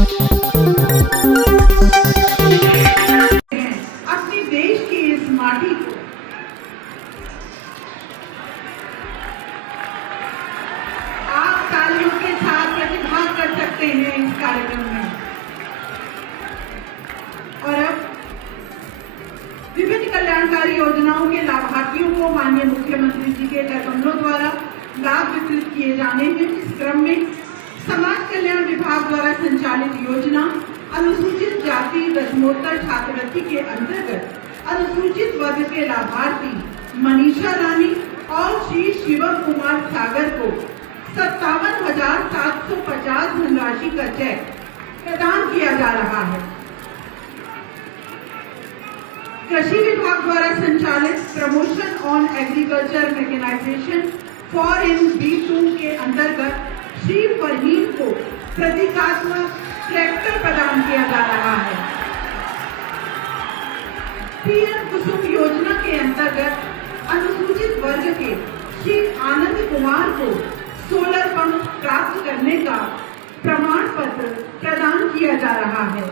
अपने देश की इस माटी को आप तालियों के साथ प्रतिभाग कर सकते हैं इस कार्यक्रम में। और अब विभिन्न कल्याणकारी योजनाओं के लाभार्थियों को माननीय मुख्यमंत्री जी के कदमों द्वारा लाभ वितरित किए जाने में इस क्रम में समाज कल्याण विभाग द्वारा संचालित योजना अनुसूचित जाति दशमोत्तर छात्रवृत्ति के अंतर्गत अनुसूचित वर्ग के लाभार्थी मनीषा रानी और श्री शिवम कुमार सागर को 57,750 धनराशि का चेक प्रदान किया जा रहा है। कृषि विभाग द्वारा संचालित promotion on agriculture mechanization for in B2 के अंतर्गत श्री फरहीन को प्रतीकात्मक ट्रैक्टर प्रदान किया जा रहा है। पीएम कुसुम योजना के अंतर्गत अनुसूचित वर्ग के श्री आनंद कुमार को सोलर पंप प्राप्त करने का प्रमाण पत्र प्रदान किया जा रहा है।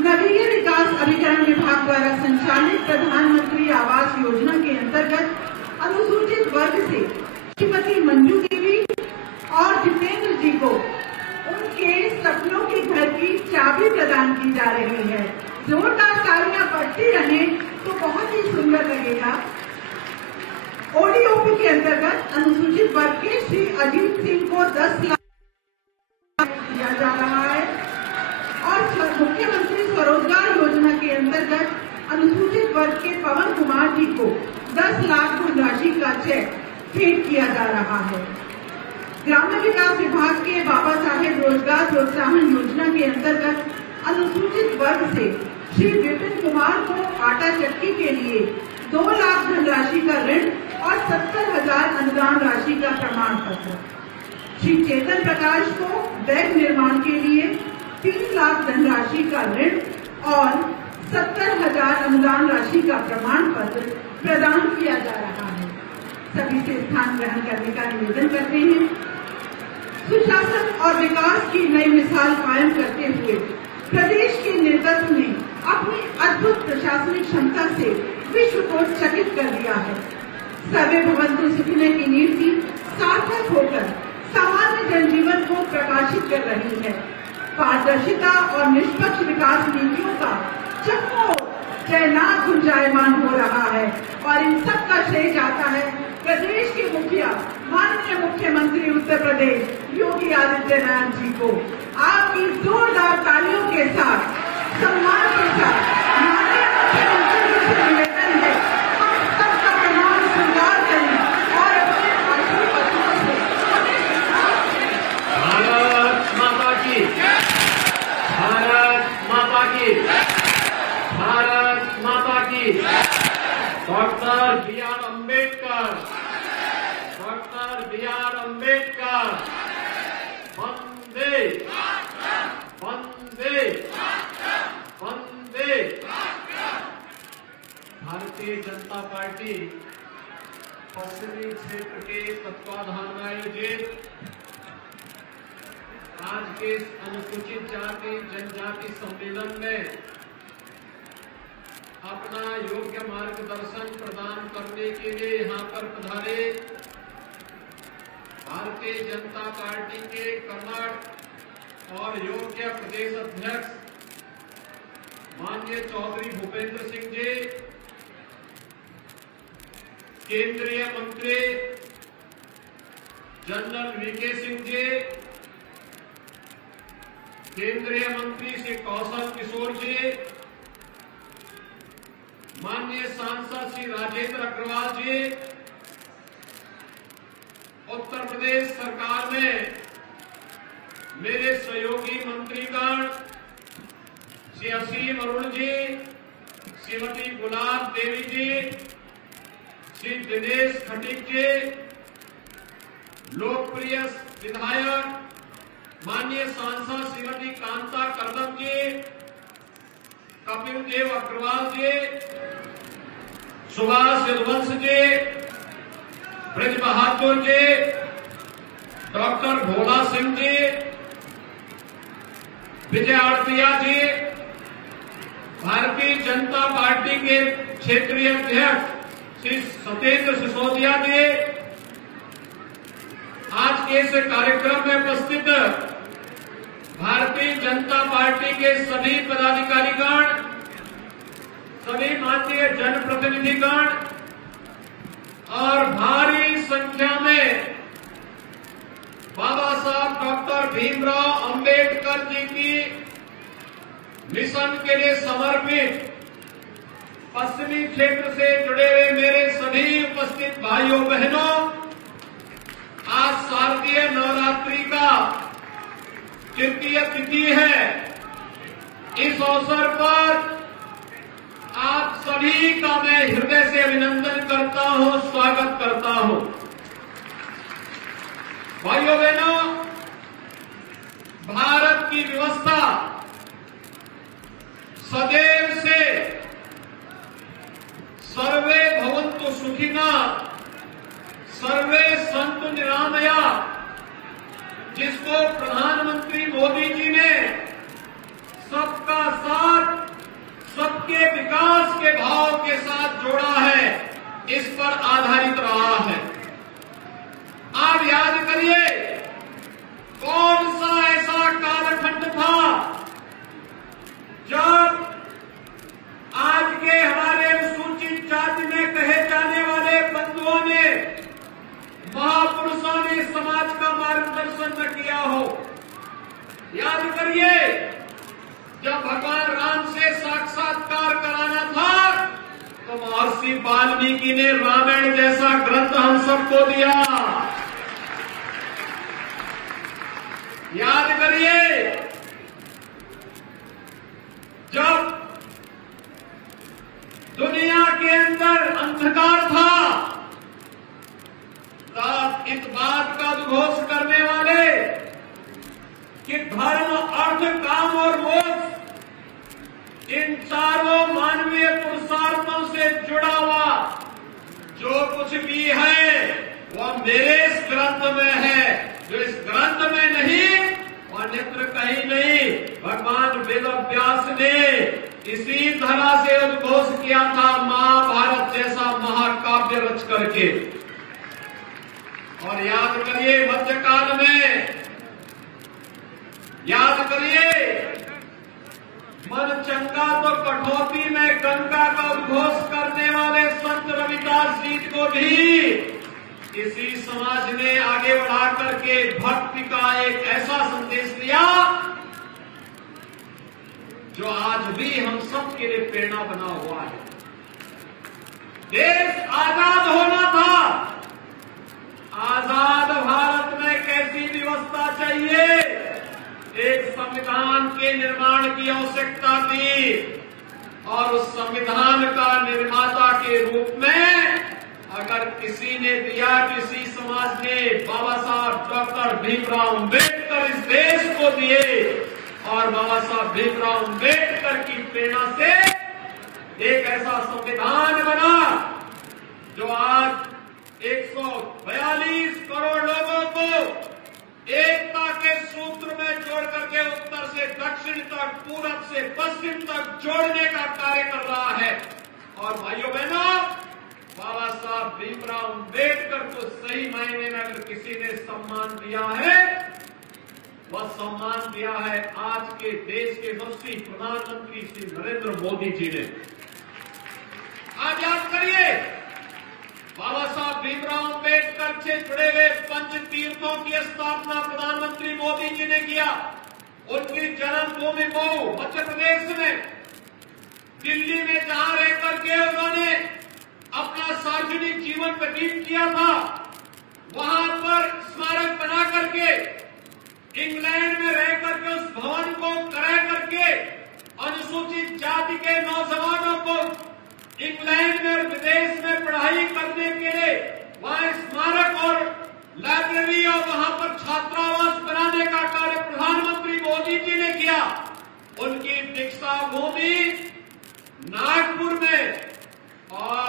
नगरीय विकास अभिकरण विभाग द्वारा संचालित प्रधानमंत्री आवास योजना के अंतर्गत अनुसूचित वर्ग से श्रीमती मंजू देवी और जितेंद्र जी को उनके सपनों के घर की चाबी प्रदान की जा रही है। जोरदार तालियां पड़ती रहे तो बहुत ही सुंदर लगेगा। ओडीओपी के अंतर्गत अनुसूचित वर्ग के श्री अजीत सिंह को 10 लाख दिया जा रहा है और मुख्यमंत्री स्वरोजगार योजना के अंतर्गत अनुसूचित वर्ग के पवन कुमार जी को 10 लाख धनराशि का चेक भेंट किया जा रहा है। ग्राम्य विकास विभाग के बाबा साहेब रोजगार प्रोत्साहन योजना के अंतर्गत अनुसूचित वर्ग से श्री विपिन कुमार को आटा चक्की के लिए 2 लाख धनराशि का ऋण और 70,000 अनुदान राशि का प्रमाण पत्र। श्री चेतन प्रकाश को बैग निर्माण के लिए 3 लाख धनराशि का ऋण और 70,000 अनुदान राशि का प्रमाण पत्र प्रदान किया जा रहा है। सभी से स्थान ग्रहण करने का निवेदन करते हैं। सुशासन और विकास की नई मिसाल कायम करते हुए प्रदेश के नेतृत्व ने अपनी अद्भुत प्रशासनिक क्षमता से विश्व को चकित कर दिया है। सर्वे भवन्तु सुखिनः की नीति सार्थक होकर सामान्य जनजीवन को प्रकाशित कर रही है। पारदर्शिता और निष्पक्ष विकास नीतियों का चक्को जयनाथ गुंजायमान हो रहा है और इन सब का श्रेय जाता है प्रदेश के मुखिया माननीय मुख्यमंत्री उत्तर प्रदेश योगी आदित्यनाथ जी को। आपकी जोरदार तालियों के साथ सम्मान के साथ माननीय मुख्यमंत्री जी से निवेदन है हम सबका प्रणाम स्वीकार करें और अपने आशीर्वादों से भारत माता की, भारत माता की, भारत माता की। Doctor B.R. Ambedkar, doctor B.R. Ambedkar. वंदे वंदे वंदे। भारतीय जनता पार्टी पश्चिमी क्षेत्र के तत्वाधान में आयोजित आज के अनुसूचित जाति जनजाति सम्मेलन में अपना योग्य मार्गदर्शन प्रदान करने के लिए यहाँ पर पधारे भारतीय जनता पार्टी के कर्नाटक और योग्य प्रदेश अध्यक्ष माननीय चौधरी भूपेंद्र सिंह जी, केंद्रीय मंत्री जनरल VK सिंह जी, केंद्रीय मंत्री श्री कौशल किशोर जी, माननीय सांसद श्री राजेंद्र अग्रवाल जी, उत्तर प्रदेश सरकार में मेरे सहयोगी मंत्रीगण श्री असीम अरुण जी, श्रीमती गुलाब देवी जी, श्री दिनेश खटीक जी, लोकप्रिय विधायक माननीय सांसद श्रीमती कांता करदम जी, कपिल देव अग्रवाल जी, सुभाष यदुवंश जी, ब्रज बहादुर जी, डॉक्टर भोला सिंह जी, विजय आड़तिया जी, भारतीय जनता पार्टी के क्षेत्रीय अध्यक्ष श्री सत्येंद्र सिसोदिया जी, आज के इस कार्यक्रम में उपस्थित भारतीय जनता पार्टी के सभी पदाधिकारीगण, सभी माननीय जनप्रतिनिधिगण और भारी संख्या में बाबा साहब डॉक्टर भीमराव अंबेडकर जी की मिशन के लिए समर्पित पश्चिमी क्षेत्र से जुड़े हुए मेरे सभी उपस्थित भाइयों बहनों, आज शारदीय नवरात्रि का तृतीय तिथि है। इस अवसर पर आप सभी का मैं हृदय से अभिनंदन करता हूं, स्वागत करता हूं। भाइयों बहनों, भारत की व्यवस्था सदैव से सर्वे भवन्तु सुखिनः, सर्वे सन्तु निरामया, जिसको प्रधानमंत्री मोदी जी ने सबका साथ, सबके विकास के भाव के साथ जोड़ा है, इस पर आधारित रहा है। आप याद करिए, कौन सा ऐसा कालखंड था जब आज के हमारे अनुसूचित जाति में कहे जाने वाले बंधुओं ने, महापुरुषों ने समाज का मार्गदर्शन न किया हो। याद करिए, जब भगवान राम से साक्षात्कार कराना था तो महर्षि वाल्मीकि ने रामायण जैसा ग्रंथ हम सबको दिया। याद करिए, जब दुनिया के अंदर अंधकार था तब इस बात का उद्घोष करने वाले कि धर्म, अर्थ, काम और मोक्ष, इन चारों मानवीय पुरुषार्थों से जुड़ा हुआ जो कुछ भी है वह मेरे इस ग्रंथ में है। जो इस ग्रंथ में नहीं वह अन्यत्र कहीं नहीं। भगवान वेद व्यास ने इसी तरह से उद्घोष किया था, महाभारत जैसा महाकाव्य रच करके। और याद करिए, मध्यकाल में याद करिए, मन चंगा तो कठौती में गंगा का उद्घोष करने वाले संत रविदास जी को भी इसी समाज ने आगे बढ़ा करके भक्ति का एक ऐसा संदेश दिया जो आज भी हम सब के लिए प्रेरणा बना हुआ है। देश आजाद होना था, आजाद भारत में कैसी व्यवस्था चाहिए, एक संविधान के निर्माण की आवश्यकता थी। और उस संविधान का निर्माता के रूप में अगर किसी ने दिया, किसी समाज ने, बाबा साहब डॉक्टर भीमराव अंबेडकर इस देश को दिए। और बाबा साहब भीमराव अंबेडकर की प्रेरणा से एक ऐसा संविधान बना जो आज 142 करोड़ लोगों को एकता के सूत्र में जोड़ करके उत्तर से दक्षिण तक, पूरब से पश्चिम तक जोड़ने का कार्य कर रहा है। और भाइयों बहनों, बाबा साहब भीमराव अंबेडकर को सही मायने में अगर किसी ने सम्मान दिया है, वह सम्मान दिया है आज के देश के यशस्वी प्रधानमंत्री श्री नरेंद्र मोदी जी ने। आप याद करिए, बाबा साहब भीमराव अंबेडकर से जुड़े हुए पंच तीर्थों की स्थापना प्रधानमंत्री मोदी जी ने किया। उनकी जन्मभूमि मऊ मध्य प्रदेश में, दिल्ली में जहां रह करके उन्होंने अपना सार्वजनिक जीवन व्यतीत किया था, वहां पर स्मारक बना करके, इंग्लैंड में रह करके उस भवन को करा करके अनुसूचित जाति के नौजवानों को इंग्लैंड में और विदेश में पढ़ाई करने के लिए वहां स्मारक और लाइब्रेरी और वहां पर छात्रावास बनाने का कार्य प्रधानमंत्री मोदी जी ने किया। उनकी दीक्षा भूमि नागपुर में और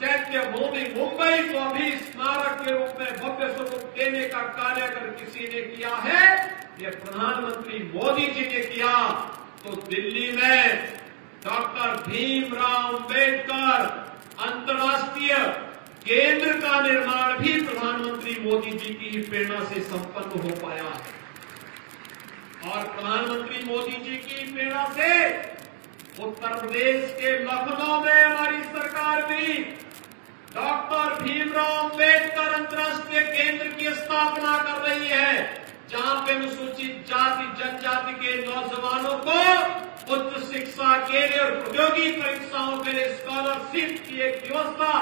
चैत्य भूमि मुंबई को भी स्मारक के रूप में भव्य स्वरूप देने का कार्य अगर किसी ने किया है, ये प्रधानमंत्री मोदी जी ने किया। तो दिल्ली में डॉक्टर भीमराव अंबेडकर अंतर्राष्ट्रीय केंद्र का निर्माण भी प्रधानमंत्री मोदी जी की ही प्रेरणा से संपन्न हो पाया है। और प्रधानमंत्री मोदी जी की प्रेरणा से उत्तर प्रदेश के लखनऊ में हमारी सरकार भी डॉक्टर भीमराव अंबेडकर अंतर्राष्ट्रीय केंद्र की स्थापना कर रही है, जहां पे अनुसूचित जाति जनजाति के नौजवानों को उच्च शिक्षा के लिए और प्रतियोगी परीक्षाओं के लिए स्कॉलरशिप की एक व्यवस्था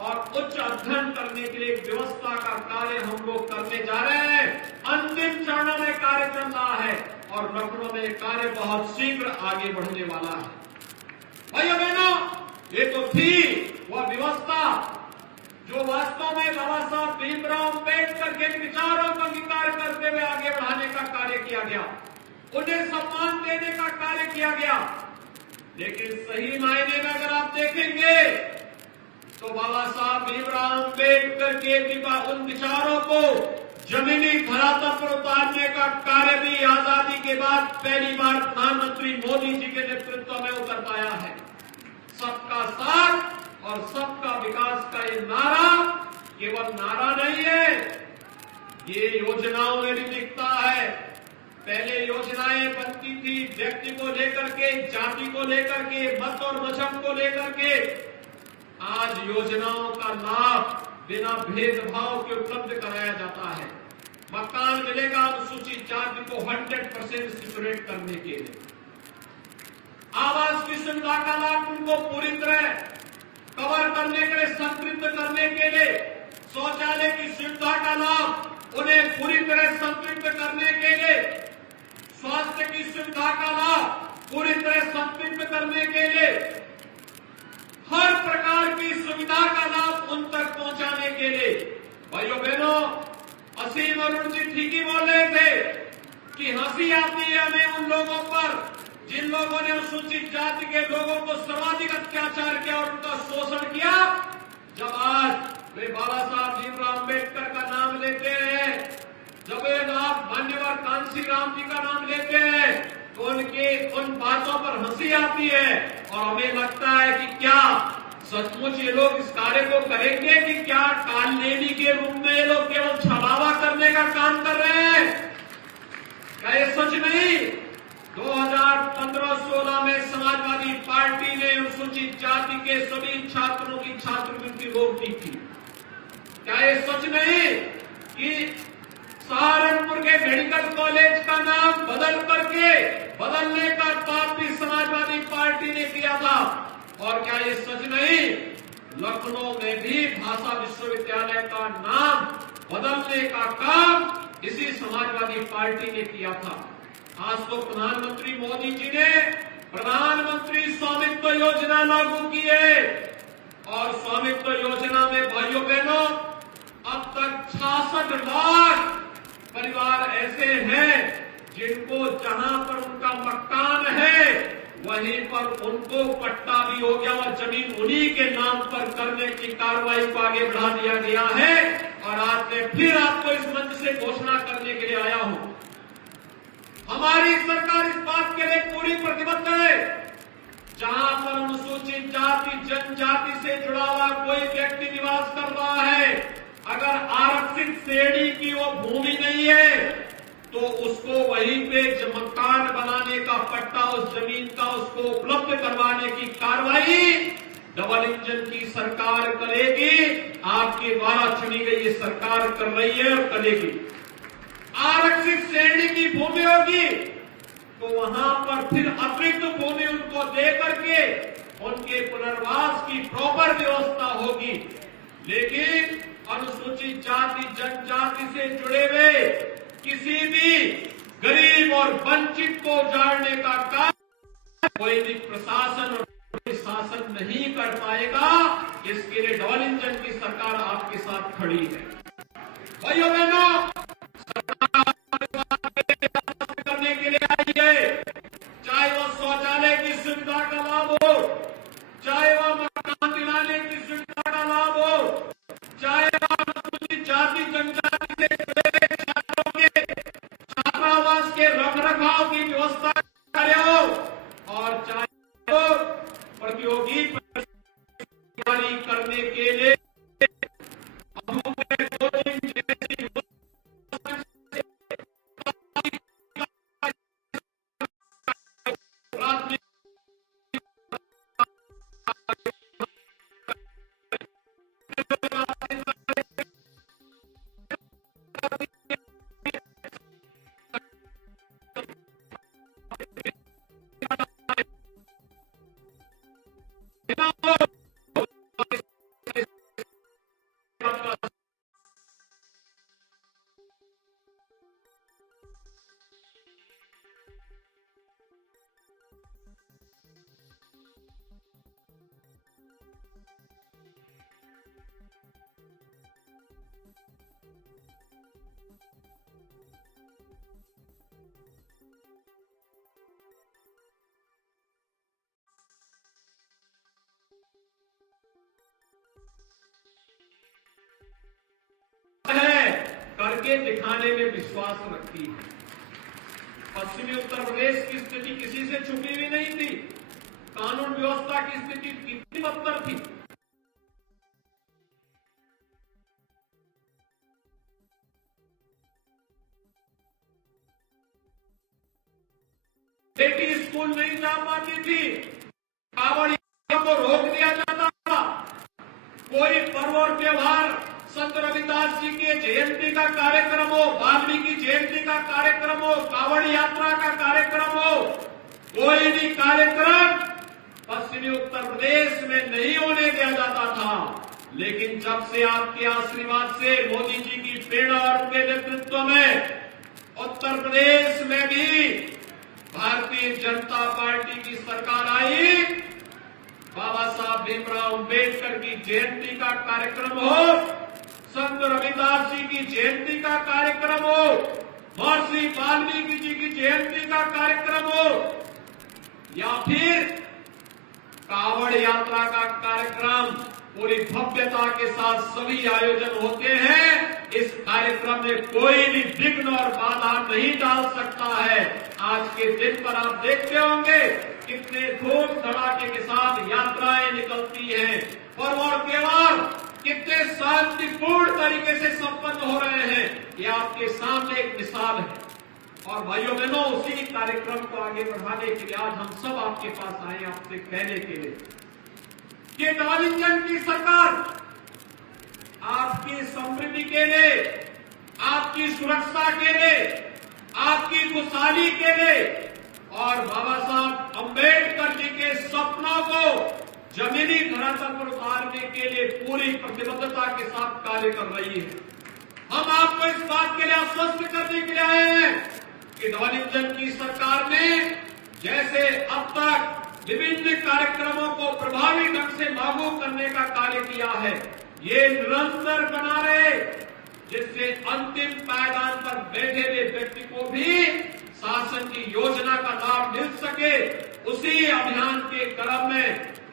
और उच्च अध्ययन करने के लिए एक व्यवस्था का कार्य हम लोग करने जा रहे हैं। अंतिम चरणों में कार्य चल रहा है और लखनऊ में कार्य बहुत शीघ्र आगे बढ़ने वाला है। भाइयों बहनों, ये तो थी वह व्यवस्था जो वास्तव में बाबा साहब भीमराव अंबेडकर के विचारों को अंगीकार करते हुए आगे बढ़ाने का कार्य किया गया, उन्हें सम्मान देने का कार्य किया गया। लेकिन सही मायने में अगर आप देखेंगे तो बाबा साहब भीमराव अंबेडकर के उन विचारों को जमीनी धरातल पर उतारने का कार्य भी आजादी के बाद पहली बार प्रधानमंत्री मोदी जी के नेतृत्व में उतर पाया है। सबका साथ और सबका विकास का ये नारा केवल नारा नहीं है, ये योजनाओं में भी दिखता है। पहले योजनाएं बनती थी व्यक्ति को लेकर के, जाति को लेकर के, मत और मजहब को लेकर के। आज योजनाओं का लाभ बिना भेदभाव के उपलब्ध कराया जाता है। मकान मिलेगा अनुसूचित जाति को 100% सिक्योरेट करने के लिए। आवास की सुविधा का लाभ उनको पूरी तरह कवर करने के लिए, संतृप्त करने के लिए, शौचालय की सुविधा का लाभ उन्हें पूरी तरह संतृप्त करने के लिए, स्वास्थ्य की सुविधा का लाभ पूरी तरह संतृप्त करने के लिए, हर प्रकार की सुविधा का लाभ उन तक पहुंचाने के लिए। भाइयों बहनों, असीम अरुण जी ठीक ही बोल रहे थे कि हंसी आती है हमें उन लोगों पर जिन लोगों ने अनुसूचित जाति के लोगों को सर्वाधिक अत्याचार किया और उनका शोषण किया। जब आज वे बाबा साहब भीमराव अंबेडकर का नाम लेते हैं, जब वे मान्यवर कांसी राम जी का नाम लेते हैं, तो उनके उन बातों पर हंसी आती है और हमें लगता है कि क्या सचमुच ये लोग इस कार्य को करेंगे कि क्या कालनेमी के रूप में ये लोग केवल छलावा करने का काम कर रहे हैं? क्या ये सच नहीं? 2015-16 में समाजवादी पार्टी ने अनुसूचित जाति के सभी छात्रों की छात्रवृत्ति रोक दी थी। क्या ये सच नहीं कि सहारनपुर के मेडिकल कॉलेज का नाम बदलने का काम भी समाजवादी पार्टी ने किया था? और क्या ये सच नहीं लखनऊ में भी भाषा विश्वविद्यालय का नाम बदलने का काम इसी समाजवादी पार्टी ने किया था? आज तो प्रधानमंत्री मोदी जी ने प्रधानमंत्री स्वामित्व योजना लागू की है और स्वामित्व योजना में भाइयों बहनों अब तक 66 लाख परिवार ऐसे हैं जिनको जहां पर उनका मकान है वहीं पर उनको पट्टा भी हो गया और जमीन उन्हीं के नाम पर करने की कार्रवाई को आगे बढ़ा दिया गया है। और आज मैं फिर आपको इस मंच से घोषणा करने के लिए आया हूं, हमारी सरकार इस बात के लिए पूरी प्रतिबद्ध है, जहां पर अनुसूचित जाति जनजाति से जुड़ा हुआ कोई व्यक्ति निवास कर रहा है, अगर आरक्षित श्रेणी की वो भूमि नहीं है तो उसको वहीं पे मकान बनाने का पट्टा उस जमीन का उसको उपलब्ध करवाने की कार्रवाई डबल इंजन की सरकार करेगी। आपके द्वारा चुनी गई ये सरकार कर रही है और करेगी। आरक्षित श्रेणी की भूमि होगी तो वहां पर फिर अतिरिक्त भूमि उनको दे करके उनके पुनर्वास की प्रॉपर व्यवस्था होगी। लेकिन अनुसूचित जाति जनजाति से जुड़े हुए किसी भी गरीब और वंचित को उजाड़ने का काम कोई भी प्रशासन और शासन नहीं कर पाएगा। इसके लिए डबल इंजन की सरकार आपके साथ खड़ी है। भाइयों बहनों, करने के लिए आई है, चाहे वो शौचालय की सुविधा का लाभ हो, चाहे वह मकान दिलाने की सुविधा का लाभ हो, चाहे वह अनुसूचित जाति जनजाति से जुड़े करके दिखाने में विश्वास रखती है। पश्चिमी उत्तर प्रदेश की स्थिति किसी से छुपी हुई नहीं थी। कानून व्यवस्था की स्थिति कितनी बदतर थी। बेटी स्कूल नहीं जा पाती थी, कावड़ को रोक दिया जाता था। कोई पर्व और त्योहार, संत रविदास जी के जयंती का कार्यक्रम हो, वाल्मीकि जयंती का कार्यक्रम हो, कावड़ यात्रा का कार्यक्रम हो, कोई भी कार्यक्रम पश्चिमी उत्तर प्रदेश में नहीं होने दिया जाता था। लेकिन जब से आपके आशीर्वाद से, मोदी जी की प्रेरणा और उनके नेतृत्व में उत्तर प्रदेश में भी भारतीय जनता पार्टी की सरकार आई, बाबा साहब भीमराव अम्बेडकर की जयंती का कार्यक्रम हो, संत रविदास जी की जयंती का कार्यक्रम हो, महर्षि वाल्मीकि जी की जयंती का कार्यक्रम हो, या फिर कावड़ यात्रा का कार्यक्रम पूरी भव्यता के साथ सभी आयोजन होते हैं। इस कार्यक्रम में कोई भी विघ्न और बाधा नहीं डाल सकता है। आज के दिन पर आप देखते होंगे कितने धूम धड़ाके के साथ यात्राएं निकलती हैं, पर्व और त्योहार कितने शांतिपूर्ण तरीके से संपन्न हो रहे हैं। ये आपके सामने एक मिसाल है। और भाइयों बहनों, उसी कार्यक्रम को आगे बढ़ाने के लिए आज हम सब आपके पास आए, आपसे कहने के लिए कि डबल इंजन की सरकार आपकी समृद्धि के लिए, आपकी सुरक्षा के लिए, आपकी खुशहाली के लिए और बाबा साहब अम्बेडकर जी के सपनों को जमीनी धरातल पर उतारने के लिए पूरी प्रतिबद्धता के साथ कार्य कर रही है। हम आपको इस बात के लिए आश्वस्त करने के लिए आए हैं कि डबल इंजन की सरकार ने जैसे अब तक विभिन्न कार्यक्रमों को प्रभावी ढंग से लागू करने का कार्य किया है, ये निरंतर बना रहे, जिससे अंतिम पायदान पर बैठे हुए व्यक्ति को भी शासन की योजना का लाभ मिल सके। उसी अभियान के क्रम में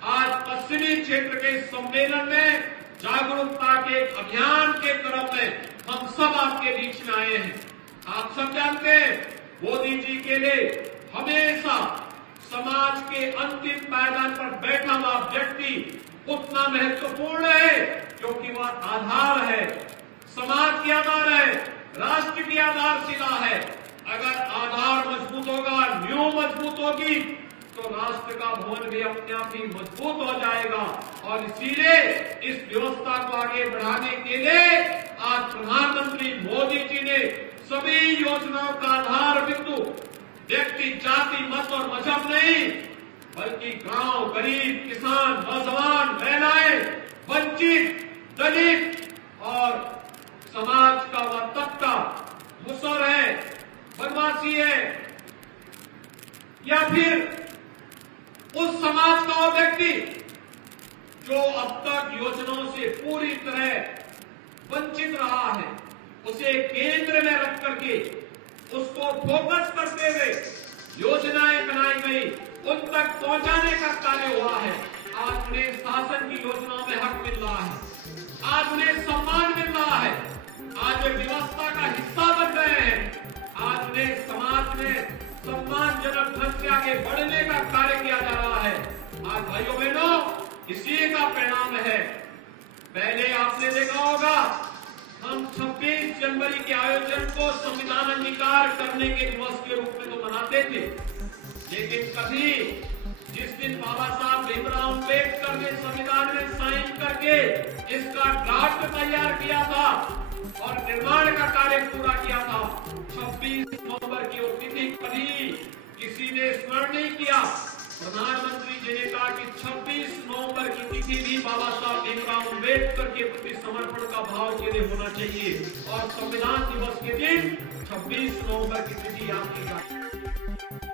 आज पश्चिमी क्षेत्र के सम्मेलन में जागरूकता के अभियान के क्रम में हम सब आपके बीच में आए हैं। आप सब जानते हैं, मोदी जी के लिए हमेशा समाज के अंतिम पायदान पर बैठा हुआ व्यक्ति उतना महत्वपूर्ण है क्योंकि वह आधार है, समाज की आधार है, राष्ट्र की आधारशिला है। अगर आधार मजबूत होगा, नींव मजबूत होगी तो राष्ट्र का भवन भी अपने आप ही मजबूत हो जाएगा। और इसीलिए इस व्यवस्था को आगे बढ़ाने के लिए आज प्रधानमंत्री मोदी जी ने सभी योजनाओं का आधार बिंदु व्यक्ति, जाति, मत और मजहब नहीं, बल्कि गांव, गरीब, किसान, नौजवान, महिलाएं, वंचित, दलित और समाज का वह तबका, मुसर है, बदमाशी है, या फिर उस समाज का वो व्यक्ति जो अब तक योजनाओं से पूरी तरह वंचित रहा है, उसे केंद्र में रख करके उसको फोकस करते हुए योजनाएं बनाई गई, उन तक पहुंचाने का कार्य हुआ है। आज उन्हें शासन की योजनाओं में हक मिल रहा है, आज उन्हें सम्मान मिल रहा है, आज वे व्यवस्था का हिस्सा बन रहे हैं, आज उन्हें समाज में सम्मानजनक ढंग से आगे बढ़ने का कार्य किया जा रहा है। आज भाइयों बहनों, इसी का परिणाम है। पहले आपने देखा होगा हम 26 जनवरी के आयोजन को संविधान अंगीकार करने के दिवस के रूप में तो मनाते थे, लेकिन कभी जिस दिन बाबा साहब भीमराव अम्बेडकर ने संविधान में साइन करके इसका ड्राफ्ट तैयार किया था और निर्माण का कार्य पूरा किया था, 26 नवंबर की वो तिथि कभी किसी ने स्मरण नहीं किया। प्रधानमंत्री जी ने कहा कि 26 नवंबर की तिथि भी बाबा साहब भीमराव अम्बेडकर के प्रति समर्पण का भाव के लिए होना चाहिए और संविधान दिवस के दिन 26 नवंबर की तिथि याद की जाती है।